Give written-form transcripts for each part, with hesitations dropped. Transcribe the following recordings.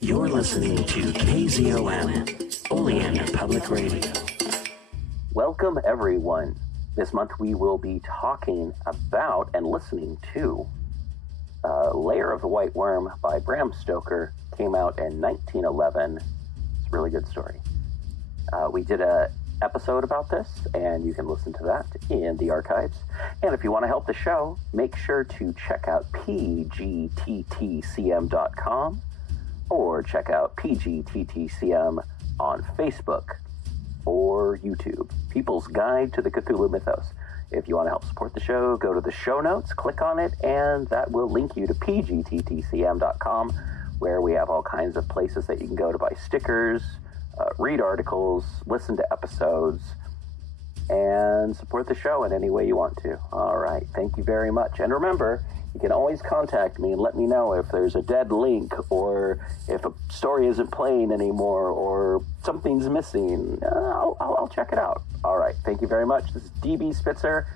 You're listening to KZOM, Oleander Public Radio. Welcome, everyone. This month we will be talking about and listening to Lair of the White Worm by Bram Stoker. Came out in 1911. It's a really good story. We did an episode about this, and you can listen to that in the archives. And if you want to help the show, make sure to check out pgttcm.com or check out PGTTCM on Facebook or YouTube, People's Guide to the Cthulhu Mythos. If you want to help support the show, go to the show notes, click on it, and that will link you to pgttcm.com, where we have all kinds of places that you can go to buy stickers, read articles, listen to episodes, and support the show in any way you want to. All right, thank you very much. And remember, you can always contact me and let me know if there's a dead link or if a story isn't playing anymore or something's missing. I'll check it out. All right, thank you very much. This is DB Spitzer,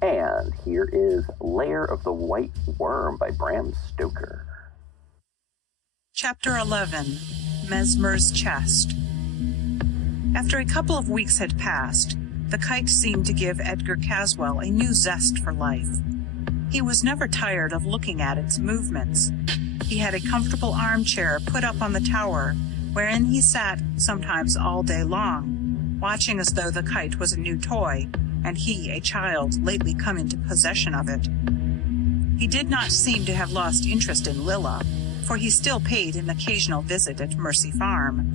and here is Lair of the White Worm by Bram Stoker. Chapter 11, Mesmer's Chest. After a couple of weeks had passed, the kite seemed to give Edgar Caswall a new zest for life. He was never tired of looking at its movements. He had a comfortable armchair put up on the tower, wherein he sat sometimes all day long, watching as though the kite was a new toy, and he a child lately come into possession of it. He did not seem to have lost interest in Lilla, for he still paid an occasional visit at Mercia Farm.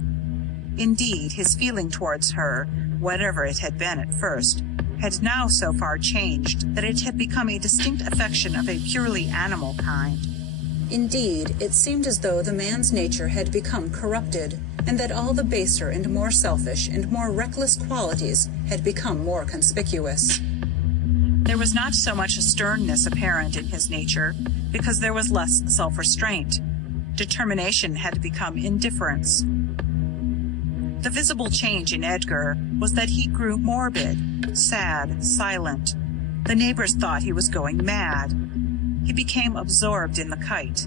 Indeed, his feeling towards her, whatever it had been at first, had now so far changed that it had become a distinct affection of a purely animal kind. Indeed, it seemed as though the man's nature had become corrupted, and that all the baser and more selfish and more reckless qualities had become more conspicuous. There was not so much a sternness apparent in his nature, because there was less self-restraint. Determination had become indifference. The visible change in Edgar was that he grew morbid, sad, silent. The neighbors thought he was going mad. He became absorbed in the kite,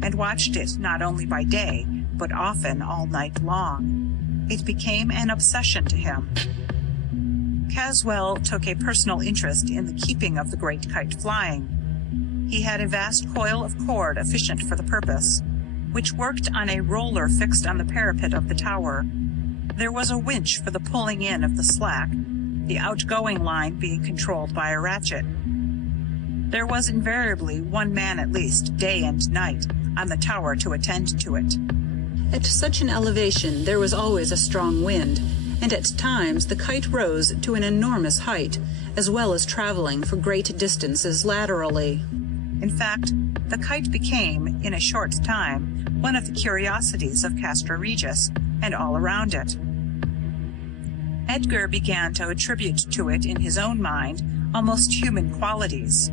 and watched it not only by day, but often all night long. It became an obsession to him. Caswall took a personal interest in the keeping of the great kite flying. He had a vast coil of cord efficient for the purpose, which worked on a roller fixed on the parapet of the tower. There was a winch for the pulling in of the slack, the outgoing line being controlled by a ratchet. There was invariably one man at least, day and night, on the tower to attend to it. At such an elevation there was always a strong wind, and at times the kite rose to an enormous height, as well as traveling for great distances laterally. In fact, the kite became, in a short time, one of the curiosities of Castra Regis and all around it. Edgar began to attribute to it in his own mind almost human qualities.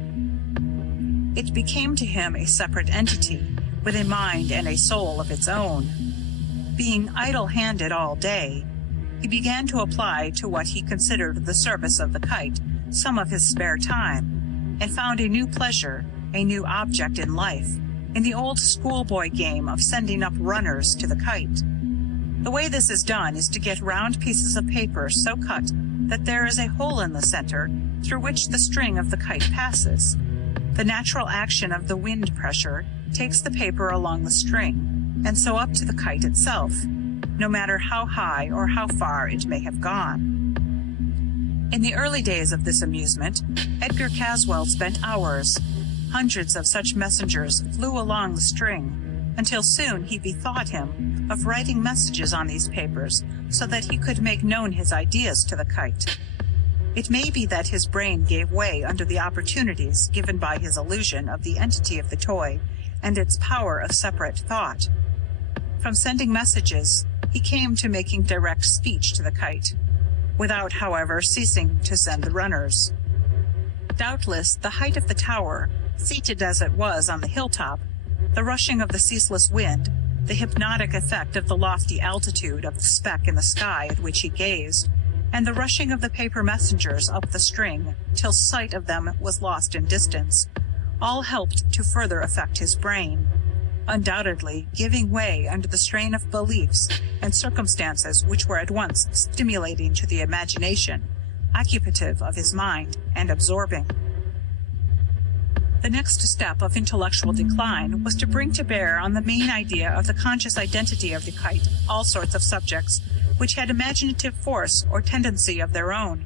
It became to him a separate entity, with a mind and a soul of its own. Being idle-handed all day, he began to apply to what he considered the service of the kite some of his spare time, and found a new pleasure, a new object in life, in the old schoolboy game of sending up runners to the kite. The way this is done is to get round pieces of paper so cut that there is a hole in the center through which the string of the kite passes. The natural action of the wind pressure takes the paper along the string, and so up to the kite itself, no matter how high or how far it may have gone. In the early days of this amusement, Edgar Caswall spent hours. Hundreds of such messengers flew along the string, until soon he bethought him of writing messages on these papers so that he could make known his ideas to the kite. It may be that his brain gave way under the opportunities given by his illusion of the entity of the toy and its power of separate thought. From sending messages, he came to making direct speech to the kite, without, however, ceasing to send the runners. Doubtless, the height of the tower, seated as it was on the hilltop, the rushing of the ceaseless wind, the hypnotic effect of the lofty altitude of the speck in the sky at which he gazed, and the rushing of the paper messengers up the string till sight of them was lost in distance, all helped to further affect his brain. undoubtedly giving way under the strain of beliefs and circumstances which were at once stimulating to the imagination, occupative of his mind, and absorbing. The next step of intellectual decline was to bring to bear on the main idea of the conscious identity of the kite all sorts of subjects which had imaginative force or tendency of their own.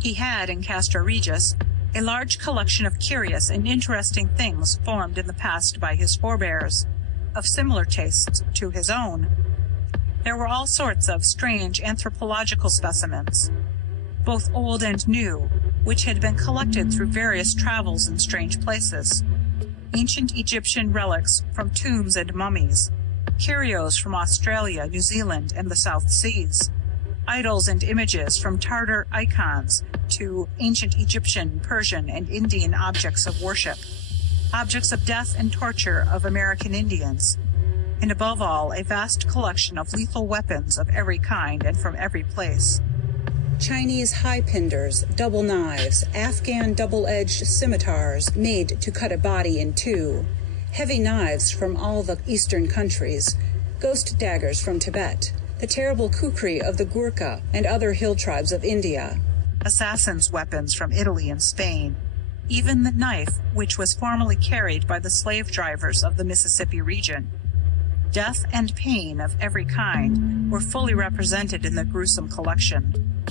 He had, in Castra Regis, a large collection of curious and interesting things formed in the past by his forebears, of similar tastes to his own. There were all sorts of strange anthropological specimens, both old and new, which had been collected through various travels in strange places. Ancient Egyptian relics from tombs and mummies, curios from Australia, New Zealand, and the South Seas, idols and images from Tartar icons to ancient Egyptian, Persian, and Indian objects of worship, objects of death and torture of American Indians, and above all, a vast collection of lethal weapons of every kind and from every place. Chinese high pinders, double knives, Afghan double-edged scimitars made to cut a body in two, heavy knives from all the eastern countries, ghost daggers from Tibet, the terrible kukri of the Gurkha and other hill tribes of India, assassins' weapons from Italy and Spain, even the knife which was formerly carried by the slave drivers of the Mississippi region. Death and pain of every kind were fully represented in the gruesome collection.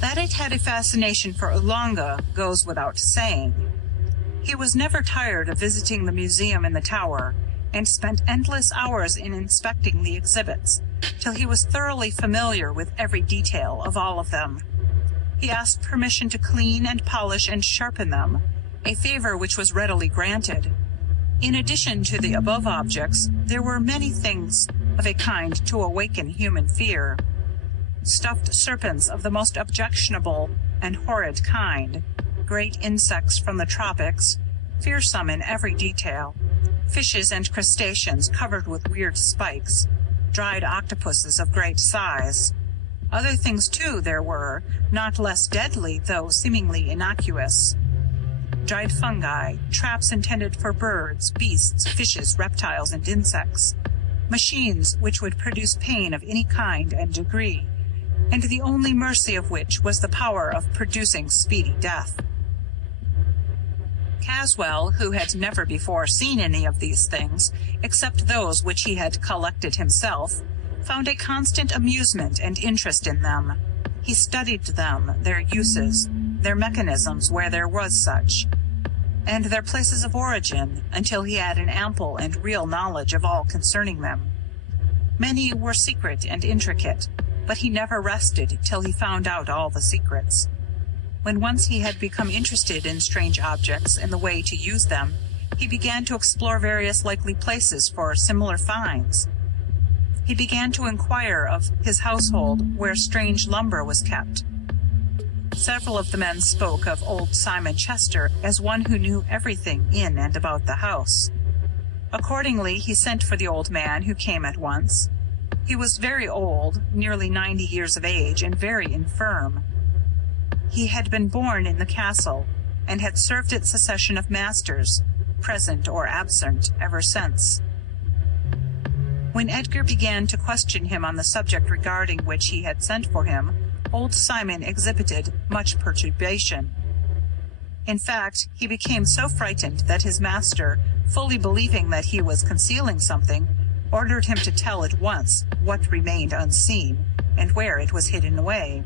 That it had a fascination for Oolanga goes without saying. He was never tired of visiting the museum in the tower, and spent endless hours in inspecting the exhibits, till he was thoroughly familiar with every detail of all of them. He asked permission to clean and polish and sharpen them, a favor which was readily granted. In addition to the above objects, there were many things of a kind to awaken human fear. Stuffed serpents of the most objectionable and horrid kind, great insects from the tropics, fearsome in every detail, fishes and crustaceans covered with weird spikes, dried octopuses of great size. Other things, too, there were, not less deadly, though seemingly innocuous. Dried fungi, traps intended for birds, beasts, fishes, reptiles, and insects, machines which would produce pain of any kind and degree, and the only mercy of which was the power of producing speedy death. Caswall, who had never before seen any of these things, except those which he had collected himself, found a constant amusement and interest in them. He studied them, their uses, their mechanisms where there was such, and their places of origin, until he had an ample and real knowledge of all concerning them. Many were secret and intricate, but he never rested till he found out all the secrets. When once he had become interested in strange objects and the way to use them, he began to explore various likely places for similar finds. He began to inquire of his household where strange lumber was kept. Several of the men spoke of old Simon Chester as one who knew everything in and about the house. Accordingly, he sent for the old man, who came at once. He was very old, nearly 90 years of age, and very infirm. He had been born in the castle, and had served its succession of masters, present or absent, ever since. When Edgar began to question him on the subject regarding which he had sent for him, old Simon exhibited much perturbation. In fact, he became so frightened that his master, fully believing that he was concealing something, ordered him to tell at once what remained unseen, and where it was hidden away.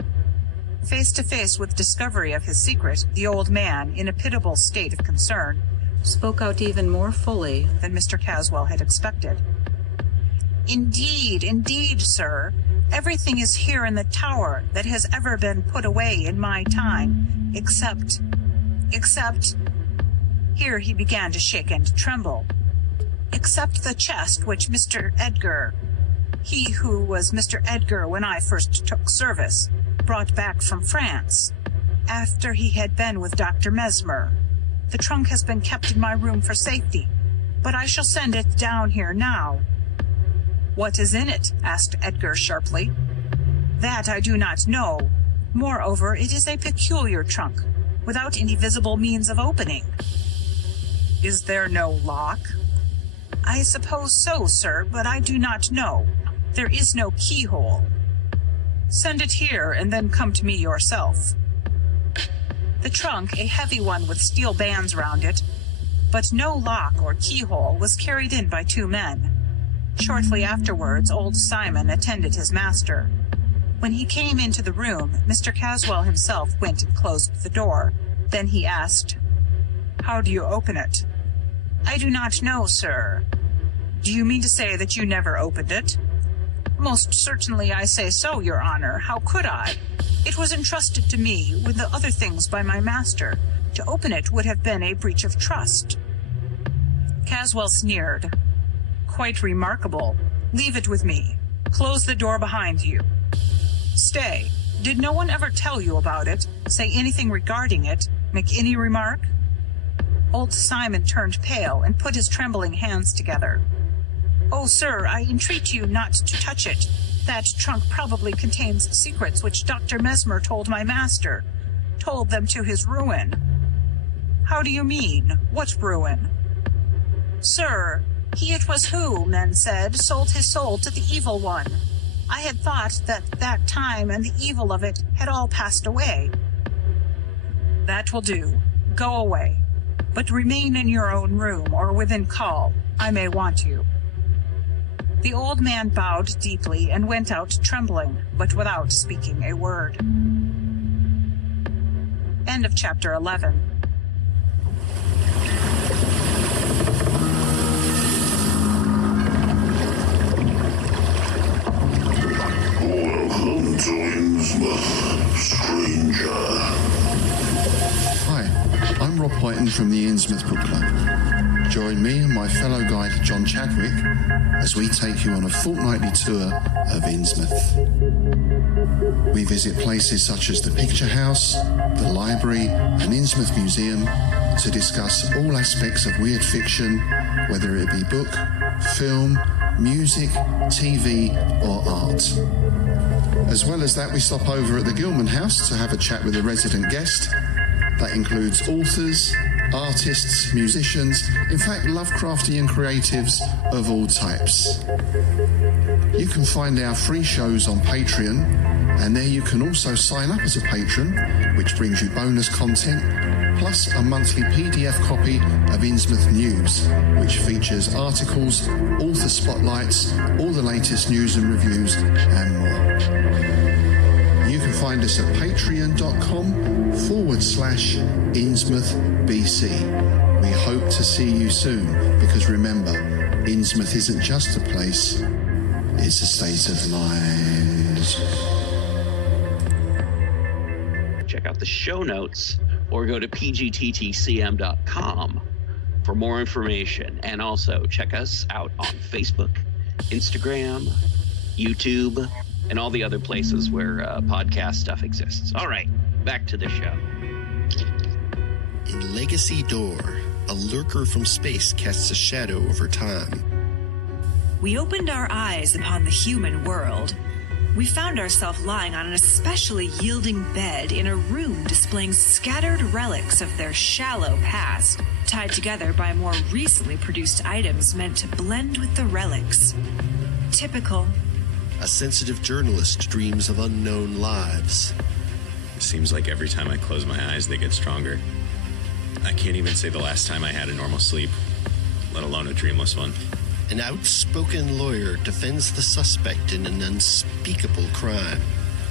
Face to face with discovery of his secret, the old man, in a pitiable state of concern, spoke out even more fully than Mr. Caswall had expected. Indeed, sir, everything is here in the tower that has ever been put away in my time, except, here he began to shake and tremble, except the chest which Mr. Edgar, he who was Mr. Edgar when I first took service, brought back from France, after he had been with Dr. Mesmer. The trunk has been kept in my room for safety, but I shall send it down here now. What is in it? Asked Edgar sharply. That I do not know. Moreover, it is a peculiar trunk, without any visible means of opening. Is there no lock? I suppose so, sir, but I do not know. There is no keyhole. Send it here, and then come to me yourself. The trunk, a heavy one with steel bands round it, but no lock or keyhole, was carried in by 2 men. Shortly afterwards, old Simon attended his master. When he came into the room, Mr. Caswall himself went and closed the door. Then he asked, "How do you open it?" "I do not know, sir." "Do you mean to say that you never opened it?" "Most certainly I say so, your honor. How could I? It was entrusted to me with the other things by my master. To open it would have been a breach of trust." Caswall sneered. "Quite remarkable. Leave it with me. Close the door behind you. Stay. Did no one ever tell you about it? Say anything regarding it? Make any remark?" Old Simon turned pale and put his trembling hands together. "Oh, sir, I entreat you not to touch it. That trunk probably contains secrets which Dr. Mesmer told my master. Told them to his ruin." "How do you mean? What ruin?" "Sir, he it was who, men said, sold his soul to the evil one. I had thought that time and the evil of it had all passed away." "That will do. Go away. But remain in your own room or within call. I may want you." The old man bowed deeply and went out trembling, but without speaking a word. End of chapter 11. Welcome to Innsmouth, stranger. Hi, I'm Rob Whiten from the Innsmouth Book Club. Join me and my fellow guide John Chadwick as we take you on a fortnightly tour of Innsmouth. We visit places such as the Picture House, the Library and Innsmouth Museum to discuss all aspects of weird fiction, whether it be book, film, music, TV or art. As well as that, we stop over at the Gilman House to have a chat with a resident guest. That includes authors, artists, musicians, in fact Lovecraftian creatives of all types. You can find our free shows on Patreon, and there you can also sign up as a patron, which brings you bonus content, plus a monthly PDF copy of Innsmouth News, which features articles, author spotlights, all the latest news and reviews, and more. You can find us at patreon.com/InnsmouthBC. We hope to see you soon, because remember, Innsmouth isn't just a place, it's a state of mind. Check out the show notes or go to pgttcm.com for more information. And also check us out on Facebook, Instagram, YouTube, and all the other places where podcast stuff exists. All right, back to the show. In Legacy Door, a lurker from space casts a shadow over time. We opened our eyes upon the human world. We found ourselves lying on an especially yielding bed in a room displaying scattered relics of their shallow past, tied together by more recently produced items meant to blend with the relics. Typical. A sensitive journalist dreams of unknown lives. It seems like every time I close my eyes, they get stronger. I can't even say the last time I had a normal sleep, let alone a dreamless one. An outspoken lawyer defends the suspect in an unspeakable crime.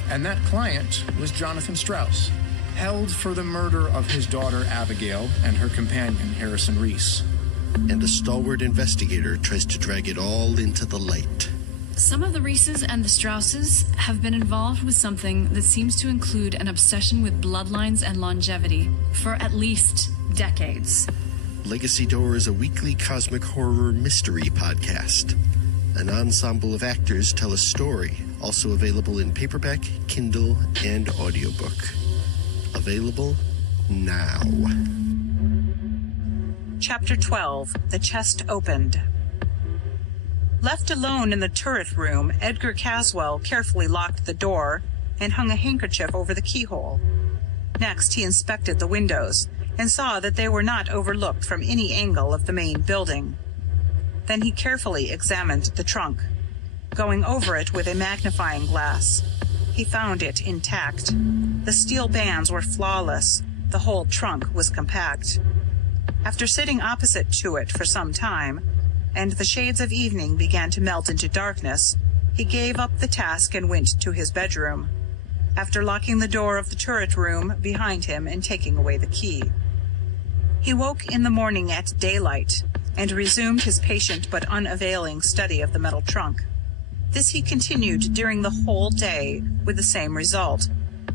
And that client was Jonathan Strauss, held for the murder of his daughter Abigail and her companion Harrison Reese. And a stalwart investigator tries to drag it all into the light. Some of the Reeses and the Strausses have been involved with something that seems to include an obsession with bloodlines and longevity for at least decades. Legacy Door is a weekly cosmic horror mystery podcast. An ensemble of actors tell a story, also available in paperback, Kindle, and audiobook. Available now. Chapter 12. The Chest Opened. Left alone in the turret room, Edgar Caswall carefully locked the door and hung a handkerchief over the keyhole. Next, he inspected the windows and saw that they were not overlooked from any angle of the main building. Then he carefully examined the trunk. Going over it with a magnifying glass, he found it intact. The steel bands were flawless. The whole trunk was compact. After sitting opposite to it for some time, and the shades of evening began to melt into darkness, he gave up the task and went to his bedroom, after locking the door of the turret room behind him and taking away the key. He woke in the morning at daylight and resumed his patient but unavailing study of the metal trunk. This he continued during the whole day with the same result,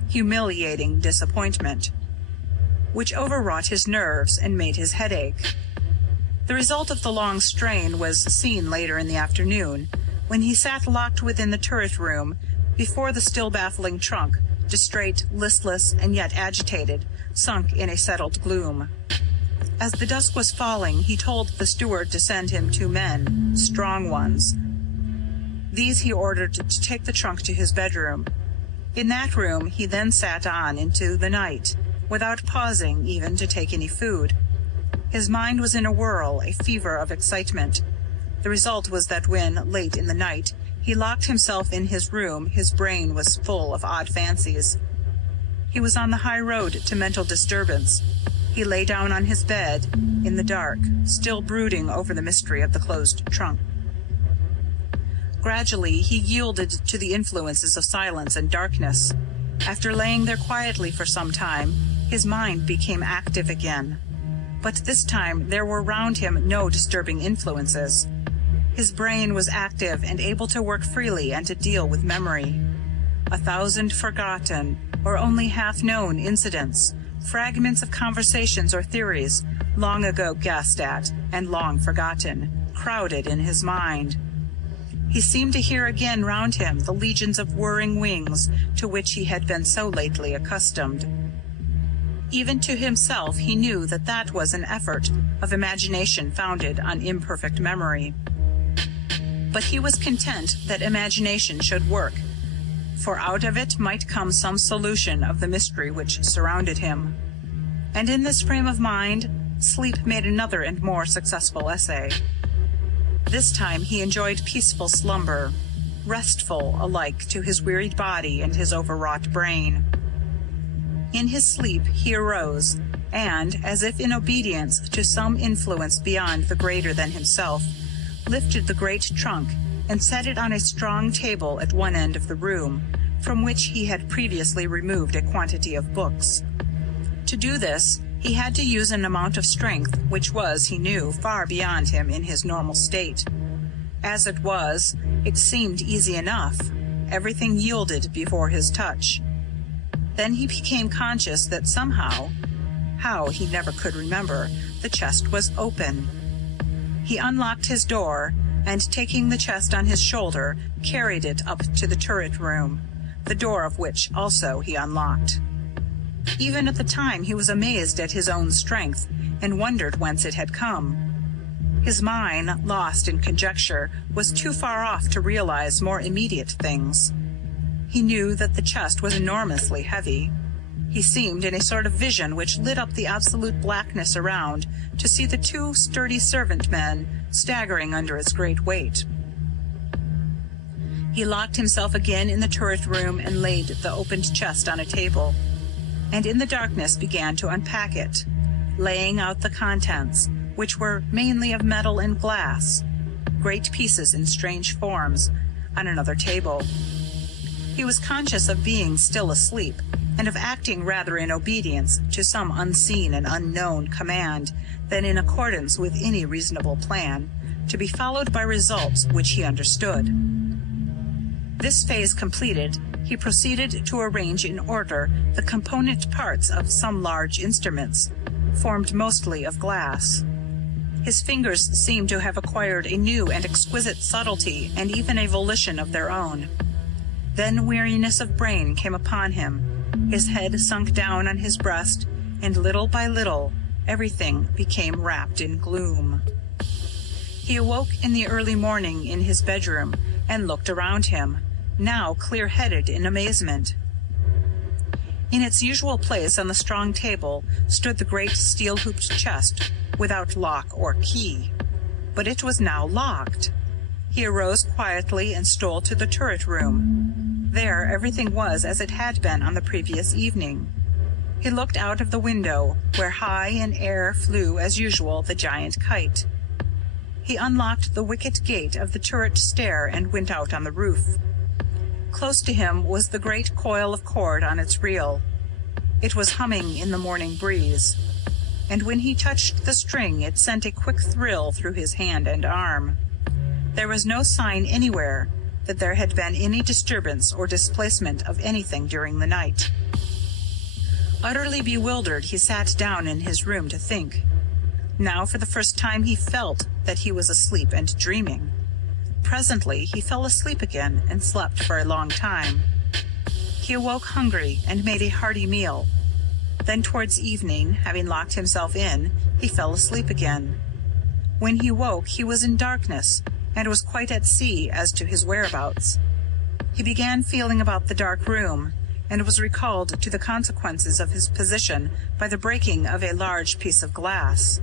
humiliating disappointment, which overwrought his nerves and made his head ache. The result of the long strain was seen later in the afternoon, when he sat locked within the turret room before the still baffling trunk, distrait, listless, and yet agitated, sunk in a settled gloom. As the dusk was falling, he told the steward to send him 2 men, strong ones. These he ordered to take the trunk to his bedroom. In that room he then sat on into the night, without pausing even to take any food. His mind was in a whirl, a fever of excitement. The result was that when, late in the night, he locked himself in his room, his brain was full of odd fancies. He was on the high road to mental disturbance. He lay down on his bed, in the dark, still brooding over the mystery of the closed trunk. Gradually, he yielded to the influences of silence and darkness. After laying there quietly for some time, his mind became active again. But this time there were round him no disturbing influences. His brain was active and able to work freely and to deal with memory. 1,000 forgotten or only half-known incidents, fragments of conversations or theories, long ago guessed at and long forgotten, crowded in his mind. He seemed to hear again round him the legions of whirring wings to which he had been so lately accustomed. Even to himself he knew that that was an effort of imagination founded on imperfect memory. But he was content that imagination should work, for out of it might come some solution of the mystery which surrounded him. And in this frame of mind, sleep made another and more successful essay. This time he enjoyed peaceful slumber, restful alike to his wearied body and his overwrought brain. In his sleep he arose, and, as if in obedience to some influence beyond the greater than himself, lifted the great trunk and set it on a strong table at one end of the room, from which he had previously removed a quantity of books. To do this, he had to use an amount of strength which was, he knew, far beyond him in his normal state. As it was, it seemed easy enough. Everything yielded before his touch. Then he became conscious that somehow, how he never could remember, the chest was open. He unlocked his door, and taking the chest on his shoulder, carried it up to the turret room, the door of which also he unlocked. Even at the time he was amazed at his own strength, and wondered whence it had come. His mind, lost in conjecture, was too far off to realize more immediate things. He knew that the chest was enormously heavy. He seemed, in a sort of vision which lit up the absolute blackness around, to see the 2 sturdy servant men staggering under its great weight. He locked himself again in the turret room and laid the opened chest on a table, and in the darkness began to unpack it, laying out the contents, which were mainly of metal and glass, great pieces in strange forms, on another table. He was conscious of being still asleep, and of acting rather in obedience to some unseen and unknown command than in accordance with any reasonable plan, to be followed by results which he understood. This phase completed, he proceeded to arrange in order the component parts of some large instruments, formed mostly of glass. His fingers seemed to have acquired a new and exquisite subtlety and even a volition of their own. Then weariness of brain came upon him. His head sunk down on his breast, and little by little everything became wrapped in gloom. He awoke in the early morning in his bedroom and looked around him, now clear-headed in amazement. In its usual place on the strong table stood the great steel-hooped chest, without lock or key. but it was now locked. He arose quietly and stole to the turret room. There everything was as it had been on the previous evening. He looked out of the window, where high in air flew as usual the giant kite. He unlocked the wicket gate of the turret stair and went out on the roof. Close to him was the great coil of cord on its reel. It was humming in the morning breeze, and when he touched the string it sent a quick thrill through his hand and arm. There was no sign anywhere that there had been any disturbance or displacement of anything during the night. Utterly bewildered, he sat down in his room to think. Now for the first time he felt that he was asleep and dreaming. Presently he fell asleep again and slept for a long time. He awoke hungry and made a hearty meal. Then towards evening, having locked himself in, he fell asleep again. When he woke he was in darkness, and was quite at sea as to his whereabouts. He began feeling about the dark room, and was recalled to the consequences of his position by the breaking of a large piece of glass.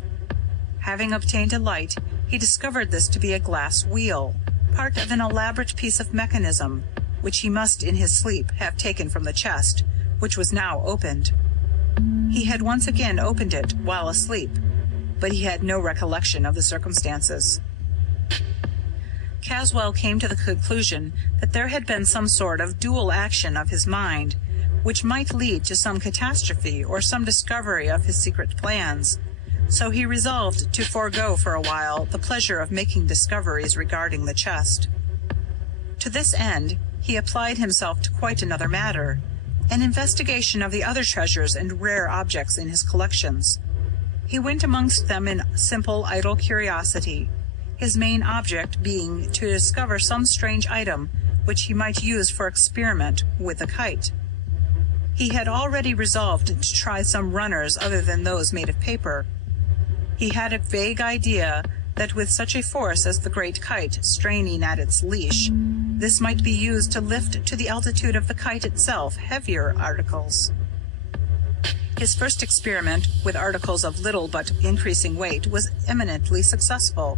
Having obtained a light, he discovered this to be a glass wheel, part of an elaborate piece of mechanism, which he must in his sleep have taken from the chest, which was now opened. He had once again opened it while asleep, but he had no recollection of the circumstances. Caswall came to the conclusion that there had been some sort of dual action of his mind, which might lead to some catastrophe or some discovery of his secret plans, so he resolved to forego for a while the pleasure of making discoveries regarding the chest. To this end, he applied himself to quite another matter, an investigation of the other treasures and rare objects in his collections. He went amongst them in simple, idle curiosity, his main object being to discover some strange item which he might use for experiment with the kite. He had already resolved to try some runners other than those made of paper. He had a vague idea that with such a force as the great kite straining at its leash, this might be used to lift to the altitude of the kite itself heavier articles. His first experiment with articles of little but increasing weight was eminently successful.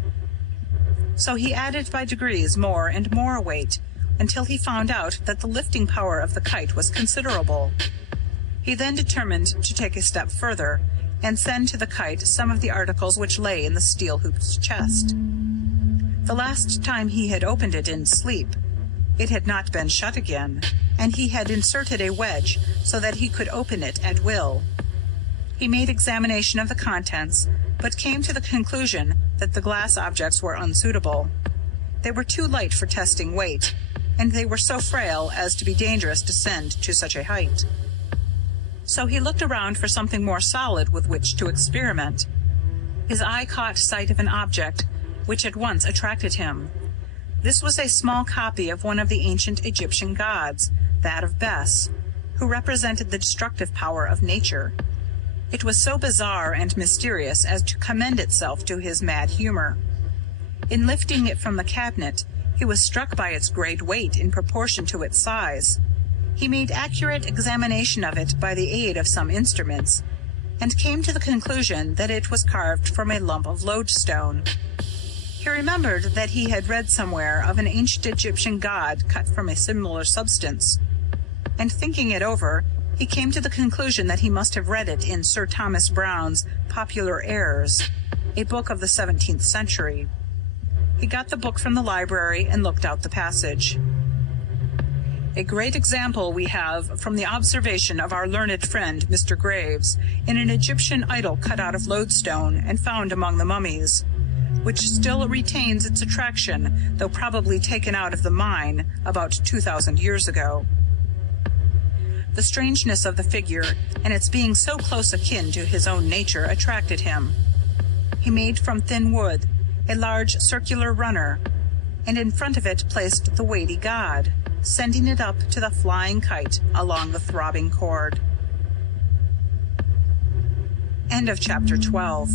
So he added by degrees more and more weight, until he found out that the lifting power of the kite was considerable. He then determined to take a step further, and send to the kite some of the articles which lay in the steel-hooped chest. The last time he had opened it in sleep, it had not been shut again, and he had inserted a wedge so that he could open it at will. He made examination of the contents, but came to the conclusion that the glass objects were unsuitable. They were too light for testing weight, and they were so frail as to be dangerous to send to such a height. So he looked around for something more solid with which to experiment. His eye caught sight of an object which at once attracted him. This was a small copy of one of the ancient Egyptian gods, that of Bes, who represented the destructive power of nature. It was so bizarre and mysterious as to commend itself to his mad humor. In lifting it from the cabinet, he was struck by its great weight in proportion to its size. He made accurate examination of it by the aid of some instruments, and came to the conclusion that it was carved from a lump of lodestone. He remembered that he had read somewhere of an ancient Egyptian god cut from a similar substance, and thinking it over, he came to the conclusion that he must have read it in Sir Thomas Browne's Popular Airs, a book of the 17th century. He got the book from the library and looked out the passage. A great example we have from the observation of our learned friend Mr. Graves in an Egyptian idol cut out of lodestone and found among the mummies, which still retains its attraction, though probably taken out of the mine about 2,000 years ago. The strangeness of the figure and its being so close akin to his own nature attracted him. He made from thin wood a large circular runner, and in front of it placed the weighty god, sending it up to the flying kite along the throbbing cord. End of chapter 12.